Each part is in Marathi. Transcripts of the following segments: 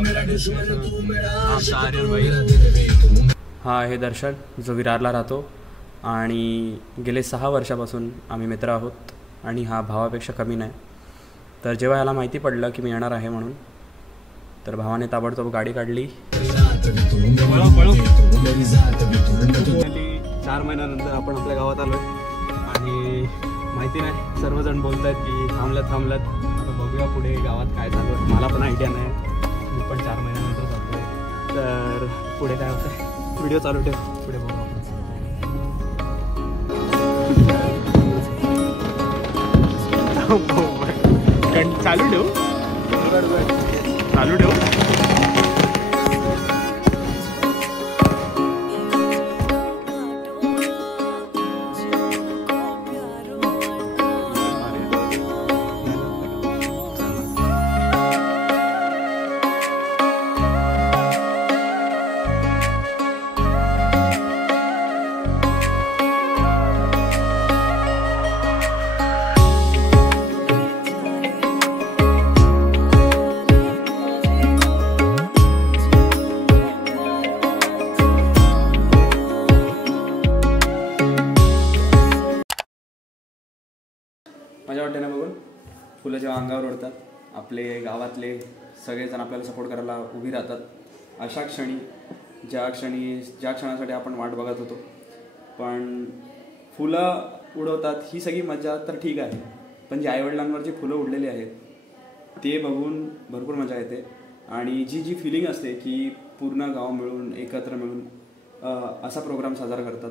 आमचा आर्यन भाई. हा आहे दर्शन, जो विरारला राहतो आणि गेले 6 वर्षापासून आम्ही मित्र आहोत आणि हा भावापेक्षा कमी नाही. तर जेव्हा याला माहिती पडलं की मी येणार आहे म्हणून, तर भावाने ताबडतोब गाडी काढली. 4 महिन्यानंतर आपण आपल्या गावात आलो आणि माहिती नाही, सर्वजण बोलत आहेत की थांबल्यात. आता बघूया पुढे गावात काय चालू आहे. मला पण आयडिया नाही, मी पण 4 महिन्यानंतर जातो. तर पुढे काय होतं, व्हिडिओ चालू ठेव, पुढे बघू आपण. चालू ठेव. मजा वाटते ना बघून. फुलं जेव्हा अंगावर उडतात, आपले गावातले सगळेजण आपल्याला सपोर्ट करायला उभी राहतात. अशा क्षणी ज्या क्षणासाठी आपण वाट बघत होतो, पण फुलं उडवतात ही सगळी मजा तर ठीक आहे, पण जे आईवडिलांवर जी फुलं उडलेली आहेत ते बघून भरपूर मजा येते. आणि जी फिलिंग असते की पूर्ण गाव मिळून एकत्र मिळून असा प्रोग्राम साजरा करतात.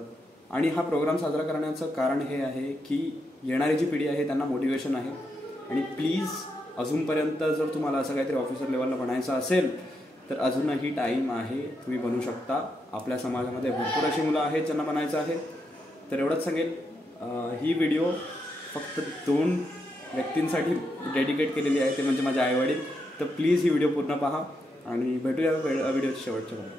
आणि हा प्रोग्राम साजरा करण्याचं कारण हे आहे की येणारी जी पिढी आहे त्यांना मोटिवेशन आहे. आणि प्लीज अजूनपर्यंत जर तुम्हाला असं काहीतरी ऑफिसर लेवलला बनायचं असेल तर अजूनही टाईम आहे, तुम्ही बनू शकता. आपल्या समाजामध्ये भरपूर अशी मुलं आहेत ज्यांना बनायचं आहे. तर एवढंच सांगेल, ही व्हिडिओ फक्त 2 व्यक्तींसाठी डेडिकेट केलेली आहे, ते म्हणजे माझे आईवडील. तर प्लीज ही व्हिडिओ पूर्ण पहा आणि भेटूया व्हिडिओच्या शेवटच्या भागात.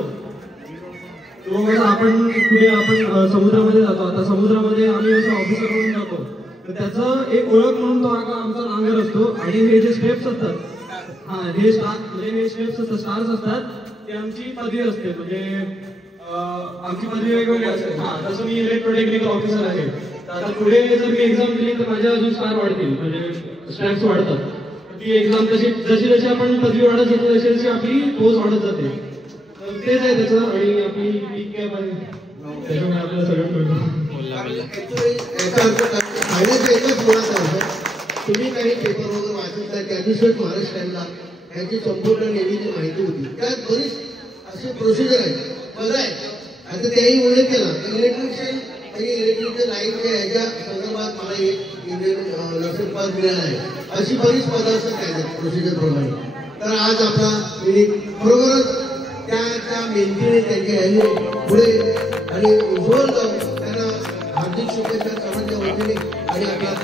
असतो तो कसं आपण पुढे आपण समुद्रामध्ये जातो. आता समुद्रामध्ये आम्ही असं ऑफिसर म्हणून जातो तर त्याचं एक ओळख म्हणून तो आमचा नांगर असतो. आणि हे जे स्टेप्स असतात हे हे स्टेप्स असतात स्टार्स असतात ते आमची पदवी असते. म्हणजे आमची पदवी वेगवेगळी असते. तसं मी इलेक्ट्रोटेक्निकल ऑफिसर आहे. आता पुढे जर मी एक्झाम दिली तर माझ्या अजून स्टार वाढतील म्हणजे स्ट्रॅक्स वाढतात. ती एक्झाम जशी जशी आपण पदवी वाढत जातो तशी तशी आपली पोस्ट वाढत जाते. तेच आहे त्याचं. आणि आपली पीक कॅप आहे त्याच्यामुळे आपल्याला सगळं तुम्ही काही पेपर वगैरे वाचत नाही त्या दिवशी महाराष्ट्राला ह्याची संपूर्ण नेहमीची माहिती होती. त्यात बरीच असे प्रोसिजर आहे बघा आहे. आता त्याही उल्लेख केला इलेक्ट्रिशियन आणि इलेक्ट्रिकल लाईनच्या ह्याच्या संदर्भात मला एक लक्षण पद मिळालं आहे. अशी बरीच पदं असतात काय प्रोसिजर प्रमाणे. तर आज आपला बरोबरच त्या मेहनतीने त्यांच्या ह्याने पुढे आणि उज्ज्वल त्यांना हार्दिक शुभेच्छा सर्वांच्या वतीने. आणि आपला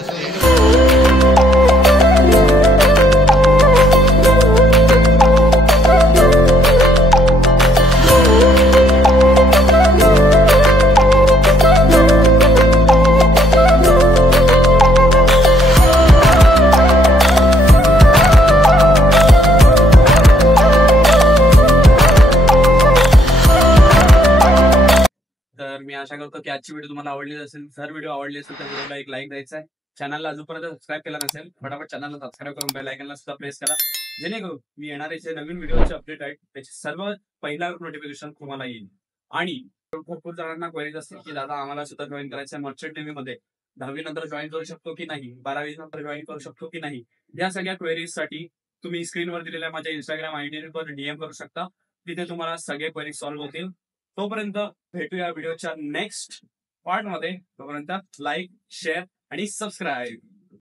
तर मी आशा करतो की आजची व्हिडिओ तुम्हाला आवडली असेल. जर व्हिडिओ आवडली असेल तर व्हिडिओला एक लाईक द्यायचा आहे. चॅनलला अजूनपर्यंत सबस्क्राईब केला नसेल फटाफट चॅनलला सबस्क्राईब करून बेल आयकॉनला सुद्धा प्रेस करा जेणेकरून मी येणारे जे नवीन व्हिडिओचे अपडेट आहेत त्याचे सर्व पहिला नोटिफिकेशन तुम्हाला येईल. आणि भरपूर जणांना क्वेरीज असतील की दादा आम्हाला सुद्धा जॉईन करायचं आहे मर्चंट नेव्हीमध्ये 10वी नंतर जॉईन करू शकतो की नाही 12वी नंतर जॉईन करू शकतो की नाही. या सगळ्या क्वेरीजसाठी तुम्ही स्क्रीनवर दिलेल्या माझ्या इंस्टाग्राम आयडीवर डीएम करू शकता. तिथे तुम्हाला सगळे क्वेरीज सॉल्व्ह होतील. तोपर्यंत भेटूया व्हिडिओच्या नेक्स्ट पार्टमध्ये. तोपर्यंत लाईक शेअर आणि सबस्क्राईब.